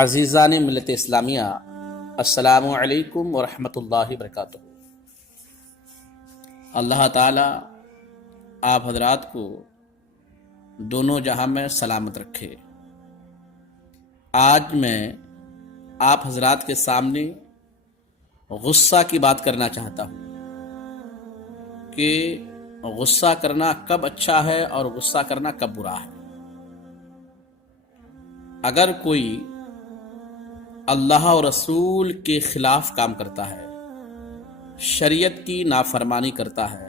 عزیزان ملت اسلامیہ، السلام علیکم ورحمۃ اللہ وبرکاتہ۔ اللہ تعالی آپ حضرات کو دونوں جہاں میں سلامت رکھے۔ آج میں آپ حضرات کے سامنے غصہ کی بات کرنا چاہتا ہوں کہ غصہ کرنا کب اچھا ہے اور غصہ کرنا کب برا ہے۔ اگر کوئی اللہ اور رسول کے خلاف کام کرتا ہے، شریعت کی نافرمانی کرتا ہے،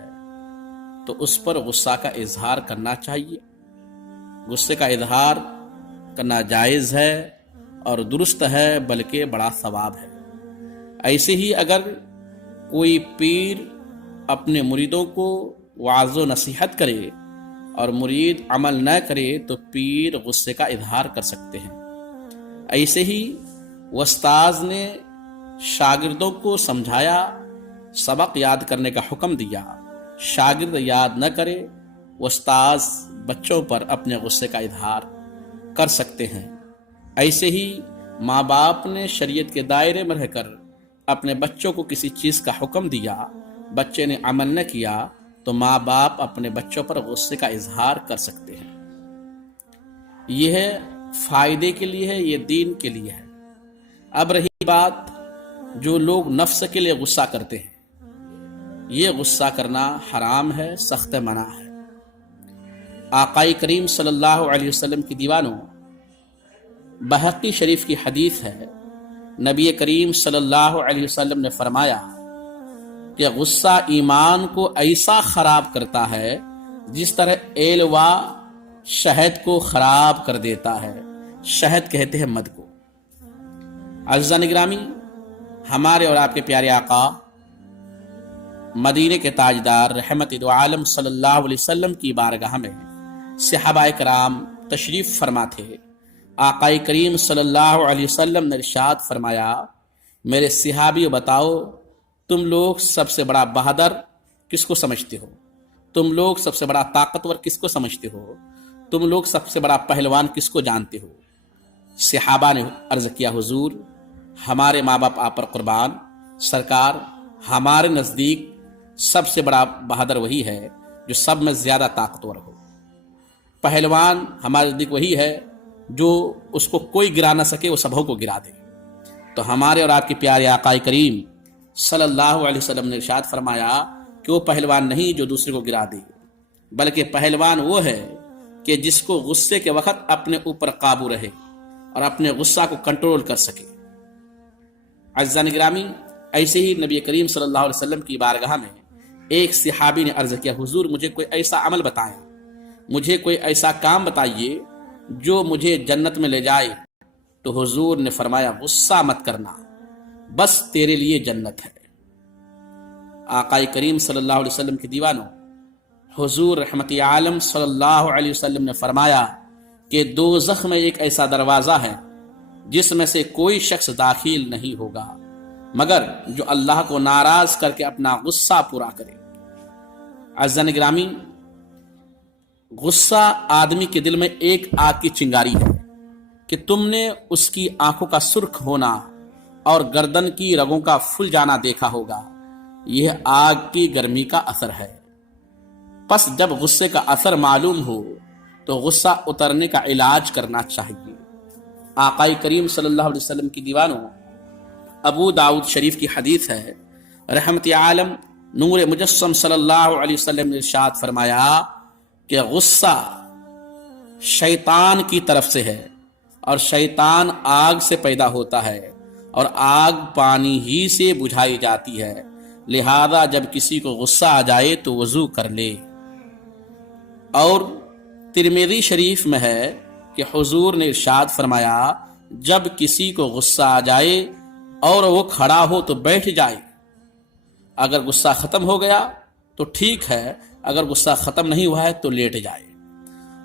تو اس پر غصہ کا اظہار کرنا چاہیے۔ غصے کا اظہار کرنا جائز ہے اور درست ہے، بلکہ بڑا ثواب ہے۔ ایسے ہی اگر کوئی پیر اپنے مریدوں کو وعظ و نصیحت کرے اور مرید عمل نہ کرے تو پیر غصے کا اظہار کر سکتے ہیں۔ ایسے ہی استاذ نے شاگردوں کو سمجھایا، سبق یاد کرنے کا حکم دیا، شاگرد یاد نہ کرے، استاذ بچوں پر اپنے غصے کا اظہار کر سکتے ہیں۔ ایسے ہی ماں باپ نے شریعت کے دائرے میں رہ کر اپنے بچوں کو کسی چیز کا حکم دیا، بچے نے عمل نہ کیا تو ماں باپ اپنے بچوں پر غصے کا اظہار کر سکتے ہیں۔ یہ ہے فائدے کے لیے ہے، یہ دین کے لیے ہے۔ اب رہی بات جو لوگ نفس کے لیے غصہ کرتے ہیں، یہ غصہ کرنا حرام ہے، سخت منع ہے۔ آقائے کریم صلی اللہ علیہ وسلم کی دیوانوں، بحقی شریف کی حدیث ہے، نبی کریم صلی اللہ علیہ وسلم نے فرمایا کہ غصہ ایمان کو ایسا خراب کرتا ہے جس طرح ایلوا شہد کو خراب کر دیتا ہے۔ شہد کہتے ہیں مد کو۔ عزیزان گرامی، ہمارے اور آپ کے پیارے آقا مدینے کے تاجدار رحمت دو عالم صلی اللہ علیہ وسلم کی بارگاہ میں صحابہ کرام تشریف فرما تھے۔ آقا کریم صلی اللہ علیہ وسلم نے ارشاد فرمایا، میرے صحابیوں بتاؤ، تم لوگ سب سے بڑا بہادر کس کو سمجھتے ہو؟ تم لوگ سب سے بڑا طاقتور کس کو سمجھتے ہو؟ تم لوگ سب سے بڑا پہلوان کس کو جانتے ہو؟ صحابہ نے عرض کیا، حضور ہمارے ماں باپ آپ پر قربان، سرکار ہمارے نزدیک سب سے بڑا بہادر وہی ہے جو سب میں زیادہ طاقتور ہو۔ پہلوان ہمارے نزدیک وہی ہے جو اس کو کوئی گرا نہ سکے، وہ سبھوں کو گرا دے۔ تو ہمارے اور آپ کے پیارے آقا کریم صلی اللہ علیہ وسلم نے ارشاد فرمایا کہ وہ پہلوان نہیں جو دوسرے کو گرا دے، بلکہ پہلوان وہ ہے کہ جس کو غصے کے وقت اپنے اوپر قابو رہے اور اپنے غصہ کو کنٹرول کر سکے۔ عزیزان گرامی، ایسے ہی نبی کریم صلی اللہ علیہ وسلم کی بارگاہ میں ایک صحابی نے عرض کیا، حضور مجھے کوئی ایسا عمل بتائیں، مجھے کوئی ایسا کام بتائیے جو مجھے جنت میں لے جائے۔ تو حضور نے فرمایا، غصہ مت کرنا، بس تیرے لیے جنت ہے۔ آقا کریم صلی اللہ علیہ وسلم کی دیوانوں، حضور رحمت عالم صلی اللہ علیہ وسلم نے فرمایا کہ دوزخ میں ایک ایسا دروازہ ہے جس میں سے کوئی شخص داخل نہیں ہوگا مگر جو اللہ کو ناراض کر کے اپنا غصہ پورا کرے۔ عزیزان گرامی، غصہ آدمی کے دل میں ایک آگ کی چنگاری ہے کہ تم نے اس کی آنکھوں کا سرخ ہونا اور گردن کی رگوں کا پھول جانا دیکھا ہوگا۔ یہ آگ کی گرمی کا اثر ہے۔ پس جب غصے کا اثر معلوم ہو تو غصہ اترنے کا علاج کرنا چاہیے۔ آقا کریم صلی اللہ علیہ وسلم کی دیوانوں، ابو داؤد شریف کی حدیث ہے، رحمت عالم نور مجسم صلی اللہ علیہ وسلم نے ارشاد فرمایا کہ غصہ شیطان کی طرف سے ہے اور شیطان آگ سے پیدا ہوتا ہے اور آگ پانی ہی سے بجھائی جاتی ہے، لہذا جب کسی کو غصہ آ جائے تو وضو کر لے۔ اور ترمذی شریف میں ہے کہ حضور نے ارشاد فرمایا، جب کسی کو غصہ آ جائے اور وہ کھڑا ہو تو بیٹھ جائے، اگر غصہ ختم ہو گیا تو ٹھیک ہے، اگر غصہ ختم نہیں ہوا ہے تو لیٹ جائے،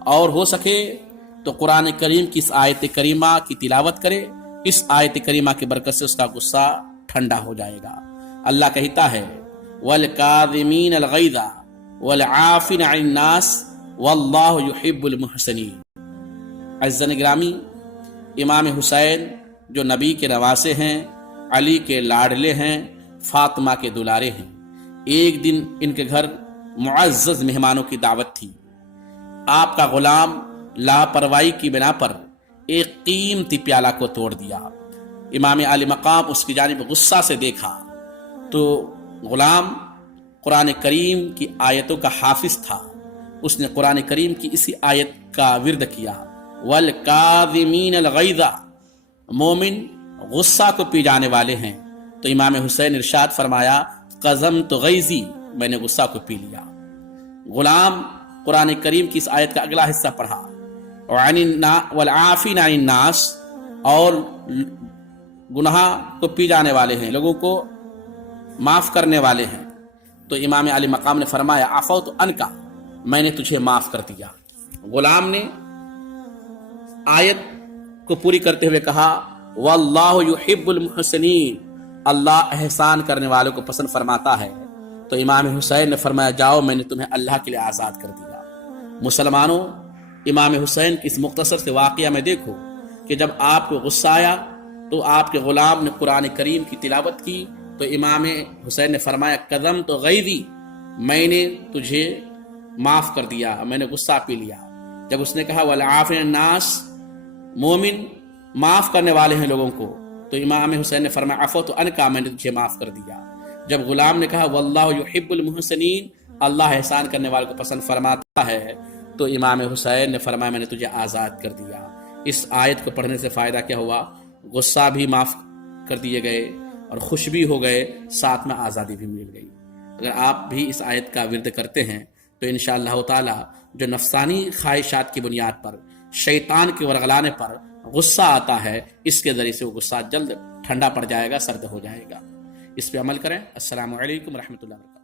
اور ہو سکے تو قرآن کریم کی اس آیت کریمہ کی تلاوت کرے۔ اس آیت کریمہ کی برکت سے اس کا غصہ ٹھنڈا ہو جائے گا۔ اللہ کہتا ہے، وَالْكَاظِمِينَ الْغَيْظَ وَالْعَافِينَ عَنِ النَّاسِ وَاللَّهُ يُحِبُّ الْمُحْسِنِينَ۔ عزیزان گرامی، امام حسین جو نبی کے نواسے ہیں، علی کے لاڈلے ہیں، فاطمہ کے دلارے ہیں۔ ایک دن ان کے گھر معزز مہمانوں کی دعوت تھی۔ آپ کا غلام لاپرواہی کی بنا پر ایک قیمتی پیالہ کو توڑ دیا۔ امام علی مقام اس کی جانب غصہ سے دیکھا تو غلام قرآن کریم کی آیتوں کا حافظ تھا۔ اس نے قرآن کریم کی اسی آیت کا ورد کیا، وَالْكَاظِمِينَ الْغَيْظَ، مومن غصہ کو پی جانے والے ہیں۔ تو امام حسین ارشاد فرمایا، قَظَمْتُ غَيْظِي، میں نے غصہ کو پی لیا۔ غلام قرآن کریم کی اس آیت کا اگلا حصہ پڑھا، وَالْعَافِينَ عَنِ النَّاسِ، اور گناہ کو پی جانے والے ہیں، لوگوں کو معاف کرنے والے ہیں۔ تو امام علی مقام نے فرمایا، عفوت عنک، میں نے تجھے معاف کر دیا۔ غلام نے آیت کو پوری کرتے ہوئے کہا، واللہ یحب المحسنین، اللہ احسان کرنے والوں کو پسند فرماتا ہے۔ تو امام حسین نے فرمایا، جاؤ، میں نے تمہیں اللہ کے لیے آزاد کر دیا۔ مسلمانوں، امام حسین کی اس مختصر سے واقعہ میں دیکھو کہ جب آپ کو غصہ آیا تو آپ کے غلام نے قرآن کریم کی تلاوت کی تو امام حسین نے فرمایا، قَظَمْتُ غَيْظِي، میں نے تجھے معاف کر دیا، میں نے غصہ پی لیا۔ جب اس نے کہا وَالْعَافِينَ النَّاسِ، مومن معاف کرنے والے ہیں لوگوں کو، تو امام حسین نے فرمایا، عفوت عنک، میں نے تجھے معاف کر دیا۔ جب غلام نے کہا واللہ یحب المحسنین، اللہ احسان کرنے والوں کو پسند فرماتا ہے، تو امام حسین نے فرمایا، میں نے تجھے آزاد کر دیا۔ اس آیت کو پڑھنے سے فائدہ کیا ہوا؟ غصہ بھی معاف کر دیے گئے اور خوش بھی ہو گئے، ساتھ میں آزادی بھی مل گئی۔ اگر آپ بھی اس آیت کا ورد کرتے ہیں تو انشاءاللہ تعالی جو نفسانی خواہشات کی بنیاد پر شیطان کے ورغلانے پر غصہ آتا ہے، اس کے ذریعے سے وہ غصہ جلد ٹھنڈا پڑ جائے گا، سرد ہو جائے گا۔ اس پہ عمل کریں۔ السلام علیکم ورحمۃ اللہ وبرکاتہ۔